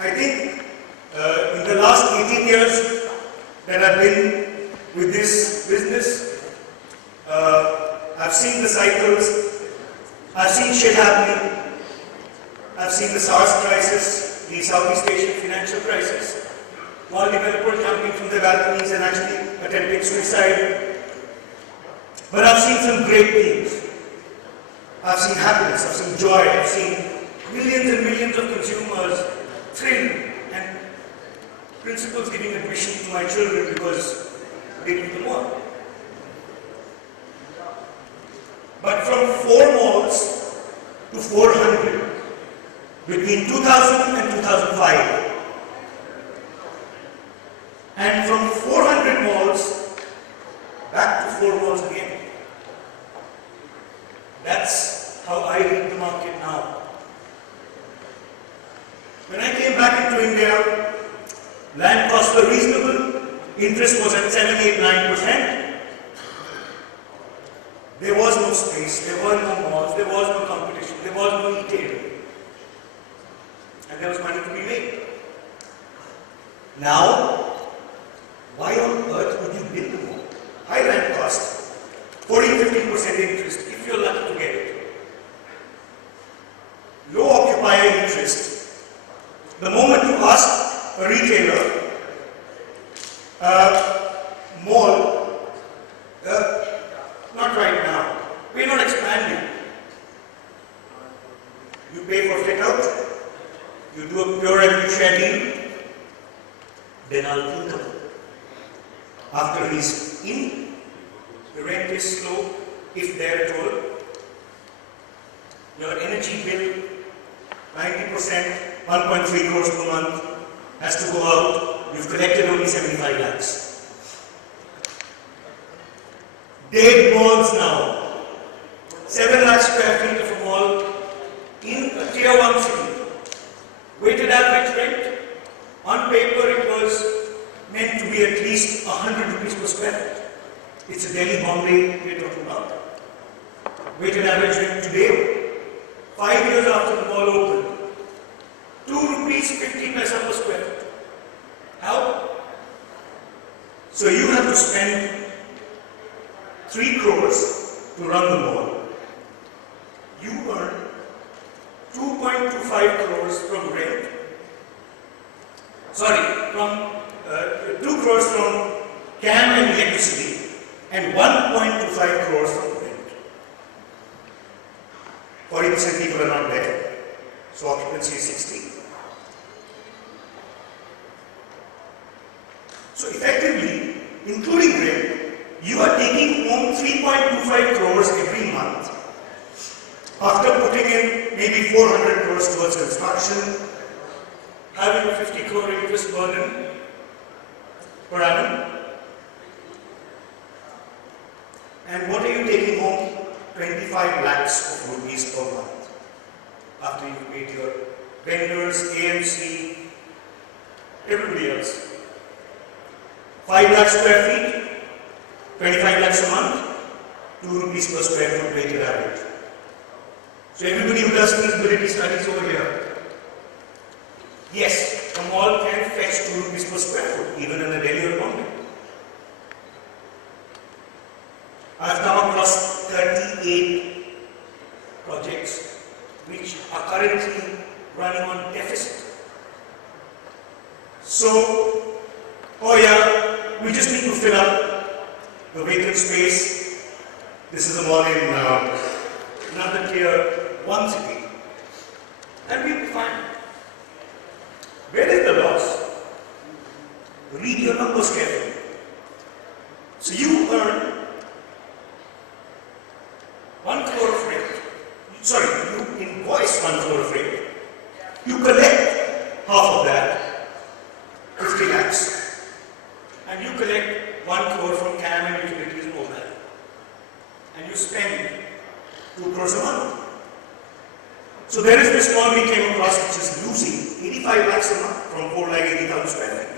I think in the last 18 years that I've been with this business, I've seen the cycles, I've seen shit happening, I've seen the SARS crisis, the Southeast Asian financial crisis, while developers jumping from their balconies and actually attempting suicide. But I've seen some great things. I've seen happiness, I've seen joy, I've seen millions and millions of consumers thrilled and principals giving admission to my children because they do them well. But from 4 malls to 400 between 2000 and 2005, and from 400 malls back to 4 malls again. That's how I read the market now. When I came back into India, land costs were reasonable, interest was at 7, 8, 9%. There was no space, there were no malls, there was no competition, there was no retail. And there was money to be made. Now, why on earth would you build a mall? High land cost, 14-15% interest if you're lucky to get it. Low occupier interest. The moment you ask a retailer, mall, not right now, we're not expanding. You pay for fit out, you do a pure revenue share deal, then I'll think of it. After he's in, the rent is slow, if there at all. Your energy bill, 90%, 1.3 crores per month, has to go out. You've collected only 75 lakhs. Dead malls now. 7 lakh square feet of a mall in a tier 1 city. Weighted average rent, on paper it was meant to be at least 100 rupees per square feet. It's a Delhi, Bombay we're talking about. Weighted average rent today, 5 years after the mall opened, 2 rupees 50 paisa per square feet. How? So you have to spend 3 crores to run the mall. You earn 2.25 crores from rent. Sorry, from 2 crores from CAM and electricity and 1.25 crores from rent. 40% people are not there, so occupancy is 60. So effectively, including rent, you are taking home 3.25 crores every month after putting in maybe 400 crores towards construction, having a 50 crore interest burden per annum. And what are you taking home? 25 lakhs of rupees per month after you've paid your vendors, AMC, everybody else. 5 lakh square feet, 25 lakhs a month, 2 rupees per square foot weighted average. So everybody who does feasibility studies over here, yes, a mall can fetch 2 rupees per square foot, even in a Delhi or Bombay. I've come across 38 projects which are currently running on deficit. So, oh yeah, we just need to fill up the vacant space. This is a mall in another tier 1 city. And we'll be fine. Where is the loss? Read your numbers carefully. So you earn 1 crore of rent. Sorry, you invoice 1 crore of rent. You collect half of that, 50 lakhs. And you collect 1 crore from CAM and utilities and all that. And you spend 2 crores a month. So there is this mall we came across which is losing 85 lakhs a month from 4 lakh 80,000 square feet.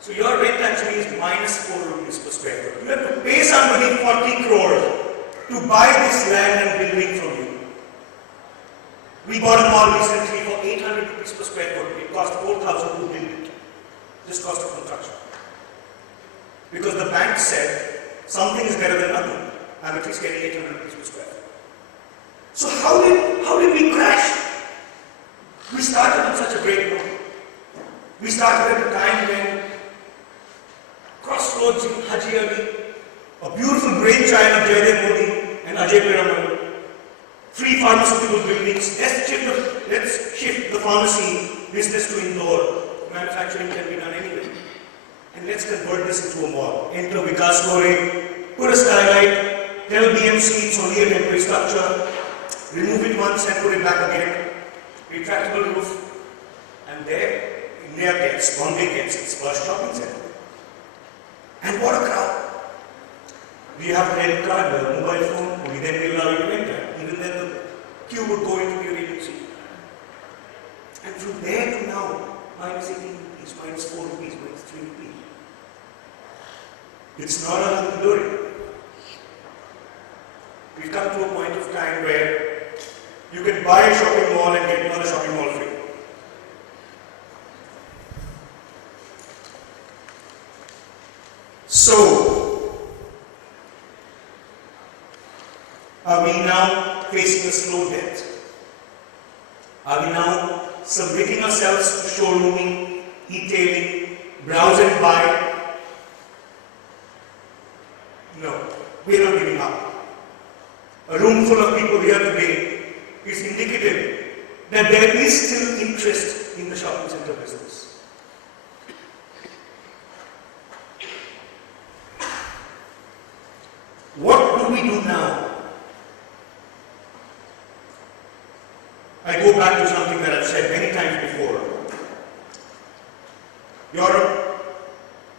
So your rent actually is minus 4 rupees per square foot. You have to pay somebody 40 crores to buy this land and building from you. We bought a mall recently for 800 rupees per square foot. It cost 4,000 to build it. Just cost of construction. Because the bank said something is better than nothing. I'm at least getting 800 rupees per square foot. So how did we crash? We started on such a great note. We started at a time when Crossroads in Haji Ali, a beautiful brainchild of Jaidev Modi and Ajay Piramal, free pharmaceutical buildings. Let's shift the pharmacy business to Indore. Manufacturing can be done anywhere. And let's convert this into a mall. Enter Vikas Gore, put a skylight, tell BMC it's only a temporary structure, remove it once and put it back again, retractable roof, and there India gets, Bombay gets its first shopping center. And what a crowd! We have credit card, the mobile phone, we then will allow you to enter. Even then the queue would go into your agency. And from there to now, minus 18 rupees, minus 4 rupees, minus 3 rupees. It's not a hunky dory. We've come to a point of time where you can buy a shopping mall and get another shopping mall free. So, are we now facing a slow death? Are we now submitting ourselves to showrooming, e-tailing, browse and buy? No, we are not giving up. A room full of people here today is indicative that there is still interest in the shopping center business. What do we do now? I go back to something that I've said many times before. Europe,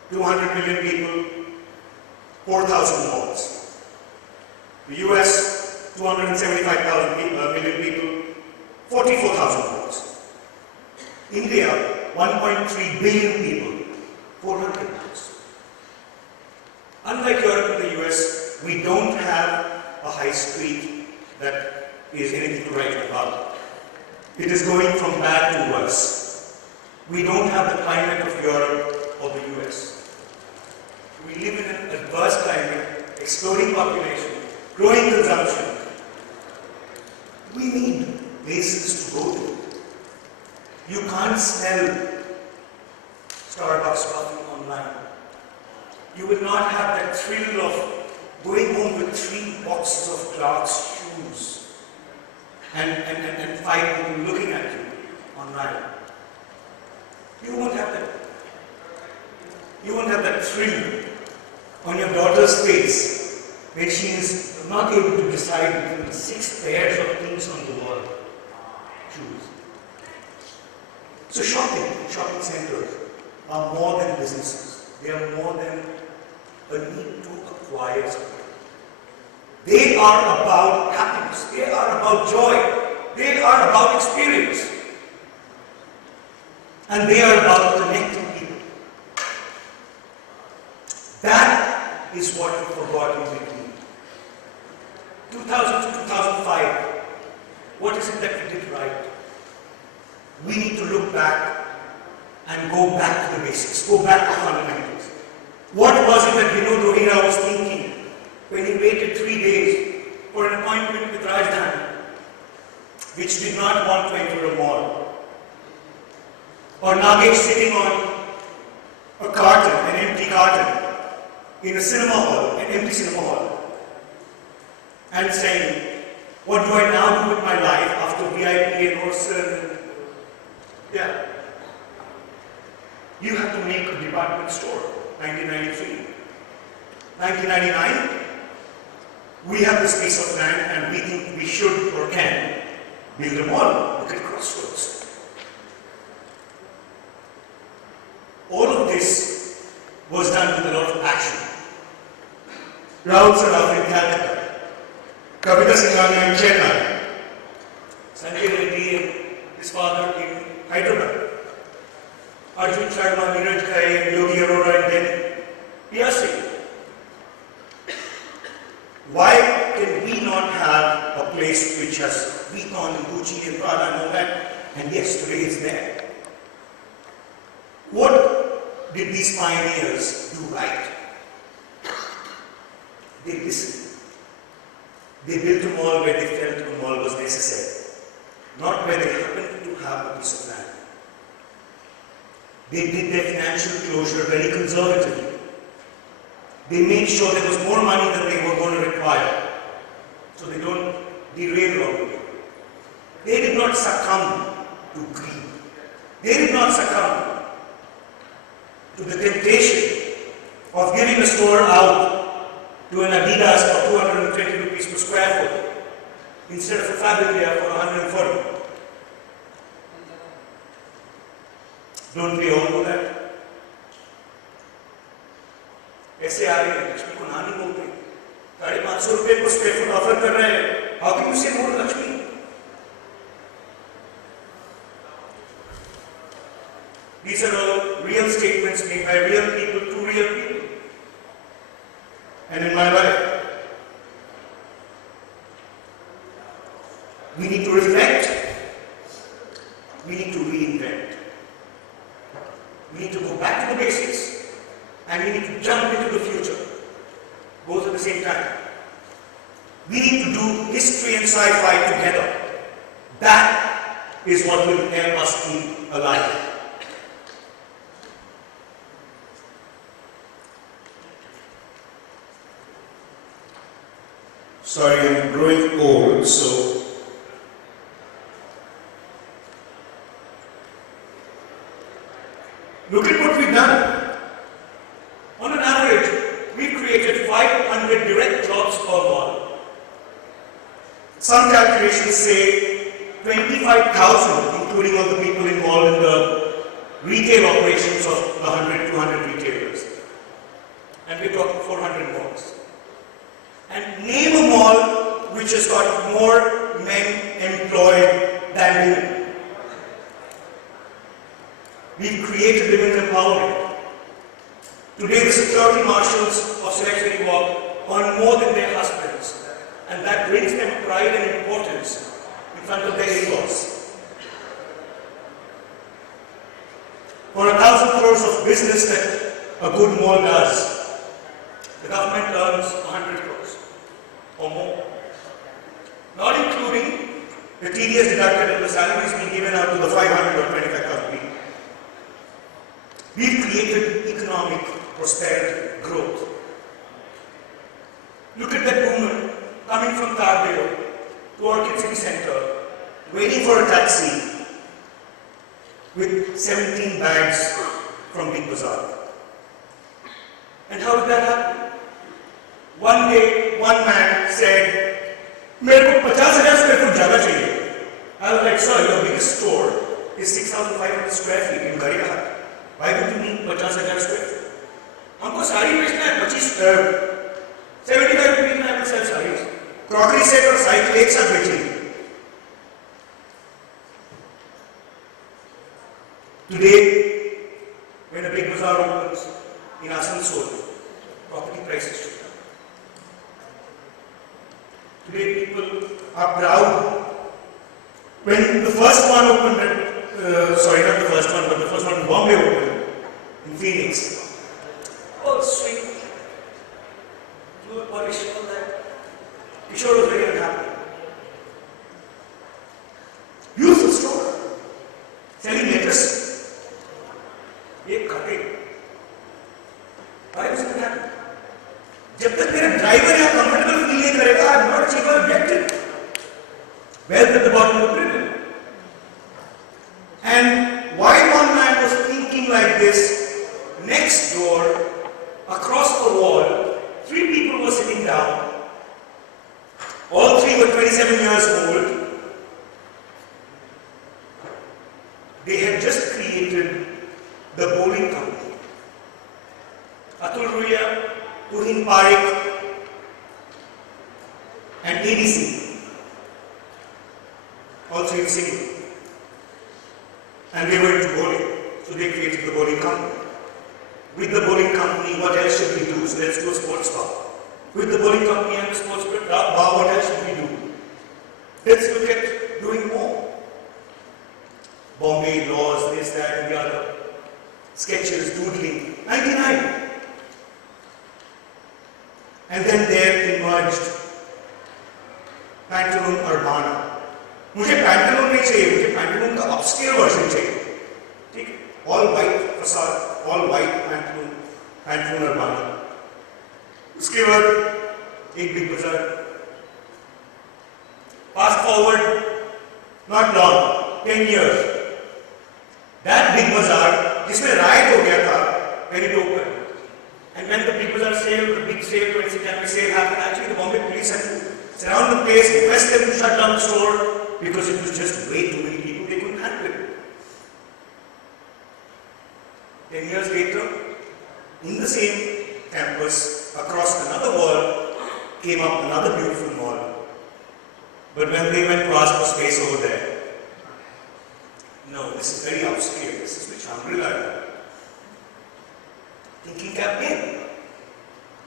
200 million people, 4,000 malls. The US, 275 million people, 44,000 malls. India, 1.3 billion people, 400 malls. Unlike Europe and the US, we don't have a high street that is anything to write about. It is going from bad to worse. We don't have the climate of Europe or the US. We live in an adverse climate, exploding population, growing consumption. We need places to go to. You can't sell Starbucks coffee online. You will not have that thrill of going home with 3 boxes of Clark's shoes and 5 people looking at you online. You won't have that. You won't have that thrill on your daughter's face when she is not able to decide between the 6 pairs of things on the wall. Shoes. So shopping centers are more than businesses. They are more than a need to acquire something. They are about happiness. They are about joy. They are about experience. And they are about connecting people. That is what we forgot in between. 2000 to 2005, what is it that we did right? We need to look back and go back to the basics, go back to fundamentals. What was it that Vinod Rohira was thinking when he waited 3 days for an appointment with Rajdhani, which did not want to enter a mall? Or Nagesh sitting on a carton, an empty carton, in a cinema hall, an empty cinema hall, and saying, what do I now do with my life after VIP and Orson? Yeah. You have to make a department store. 1993. 1999, we have this piece of land and we think we should or can build a mall. Look at Crossroads. All of this was done with a lot of passion. Rahul Saraf in Calcutta, Kavita Singhania in Chennai, Sanjay Reddy and his father in Hyderabad, Arjun Sharma, Neeraj Ghai, and Yogi Arora in Delhi. PRC. Why can we not have a place which has Vuitton and Gucci and Prada and all that, And yes, today it's there. What did these pioneers do right? They listened. They built a mall where they felt a mall was necessary, not where they happened to have a piece of land. They did their financial closure very conservatively. They made sure there was more money than they were going to require, so they don't derail along the way. They did not succumb to greed. They did not succumb to the temptation of giving a store out to an Adidas for 220 rupees per square foot instead of a Fabrica for 140. Don't we all know that? ऐसे आ रहे हैं, लक्ष्मी को नानी बोलते हैं, 550 रुपए पर square foot offer कर रहे हैं. How can you say no to Lakshmi? These are all real statements made by real people to real people. And in my life, we need to reflect, we need to reinvent. We need to go back to the basics, and we need to jump into the future, both at the same time. We need to do history and sci-fi together. That is what will help us keep alive. Sorry, I'm growing old, so look at what we've done. On an average, we've created 500 direct jobs per mall. Some calculations say 25,000, including all the people involved in the retail operations of 100, 200 retailers. And we're talking 400 malls. And name a mall which has got more men employed than women. We've created women's empowerment. Today the security marshals of Select City Walk earn more than their husbands, and that brings them pride and importance in front of their in-laws. For 1,000 crores of business that a good mall does, the government earns 100 crores or more, not including the TDS deducted and the salaries being given out to the 500 or 25,000 people. We've created economic prosperity, growth. Look at that woman coming from Tardeo to Orchid City Center, waiting for a taxi with 17 bags from Big Bazaar. And how did that happen? One day, one man said, "मेरे को 50,000 square foot जगह चाहिए." I was like, "Sir, your biggest store is 6,500 square feet in Garirahat. Why would you need 50,000 square feet? हमको साड़ी बेचना है 75 rupees में I will sell sarees. Crockery set और cycle एक साथ बेचेंगे." Today, when a Big Bazaar opens in Asansol, property prices shoot up. Today, people are proud. When the first one opened, sorry, not the first one, but the first one in Bombay opened, in Phoenix. Oh, sweet. You were polished on that. Kishore was very unhappy. Beautiful store. Selling lettuce. एक खाते. Why was it happen? जब तक मेरा driver यहाँ comfortable feel नहीं करेगा, I am not cheap or rejected. Wealth at the bottom of the pyramid. And while one man was thinking like this, next door, across the wall, 3 people were sitting down. All 3 were 27 years old. They had just created the bowling company. Atul Ruya, Tuhin Parekh, and ADC. All 3 were single. And they were into bowling. So they created the bowling company. With the bowling company, what else should we do? So let's do a sports bar. With the bowling company and the sports bar, what else should we do? Let's look at doing more. sketches, doodling, 99. And then there emerged Pantaloon Urbana. मुझे pantaloon नहीं चाहिए, मुझे pantaloon का upscale version चाहिए, ठीक है? All white फसाद, all white pantaloon Urbana. उसके बाद एक बिग बाजार. Fast forward, not long, 10 years. That big bazaar, जिसमें riot हो गया था, when it opened. And when the big bazaar sale, the big sale, 20th January sale happened, actually the Bombay police had to surround the place, request them to shut down the store because it was just way too many people, they couldn't handle it. 10 years later, in the same campus, across another wall, came up another beautiful mall. But when they went to ask for space over there, no, this is very upscale, this is the Shangri-La. Thinking campaign.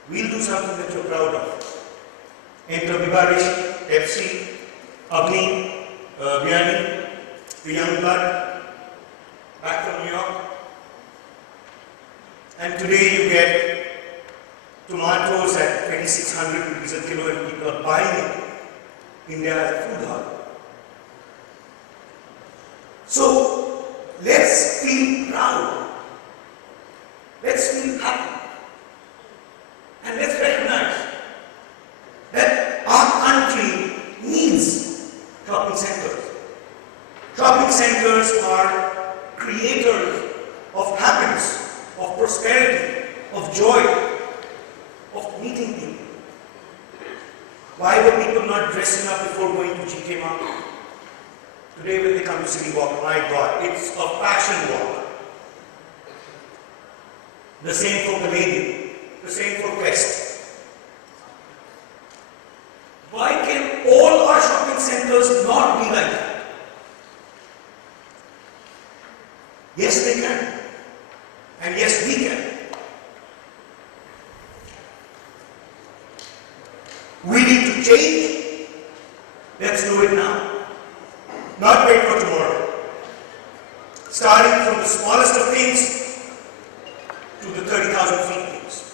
We'll do something that you're proud of. Enter Bibarish, Pepsi, Agni, Biryani, the young blood, back from New York. And today you get tomatoes at 2,600 rupees a kilo and people are buying it. India has a food hub. So, let's feel proud. Let's feel happy. And let's recognize that our country needs shopping centers. Shopping centers are creators of happiness, of prosperity, of joy, of meeting people. Why were people not dressing up before going to GK Market? Today when they come to City Walk, my God, it's a fashion walk. The same for Palladium, the same for Quest. Why can all our shopping centers not be like that? Yes, they can. And yes, we can. We need to change. Let's do it now. Not wait for tomorrow. Starting from the smallest of things to the 30,000 feet things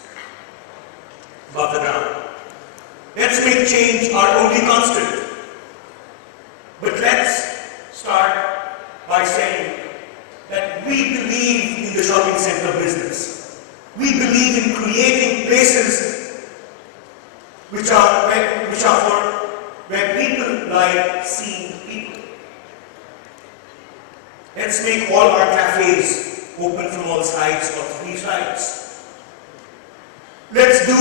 above the ground. Let's make change our only constant. But let's start by saying that we believe in the shopping center business. We believe in creating places which are for where people like seeing people. Let's make all our cafes open from all sides or 3 sides. Let's do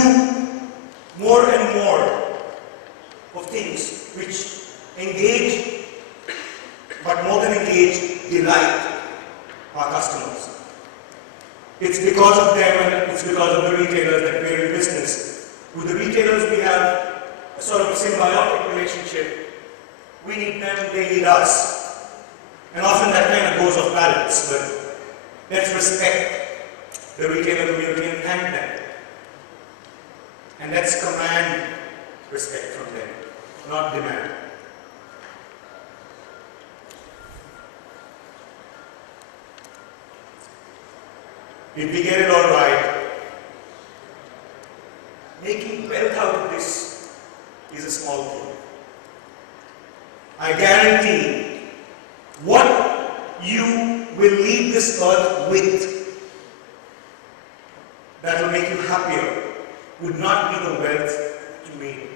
more and more of things which engage, but more than engage, delight our customers. It's because of them and it's because of the retailers that we're in business. With the retailers we have a sort of a symbiotic relationship. We need them, they need us. And often that kind of goes off balance, but let's respect the retailer community and thank them. And let's command respect from them, not demand. If we get it all right, making wealth out of this is a small thing. I guarantee what you will leave this earth with that will make you happier would not be the wealth you made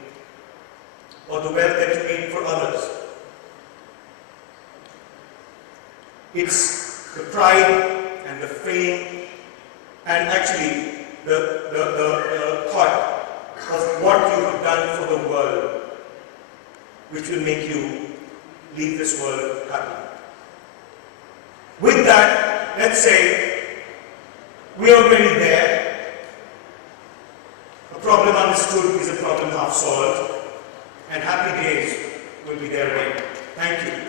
or the wealth that you made for others. It's the pride and the fame and actually the thought of what you have done for the world which will make you leave this world happy. With that, let's say we are already there. A problem understood is a problem half solved, and happy days will be there again. Thank you.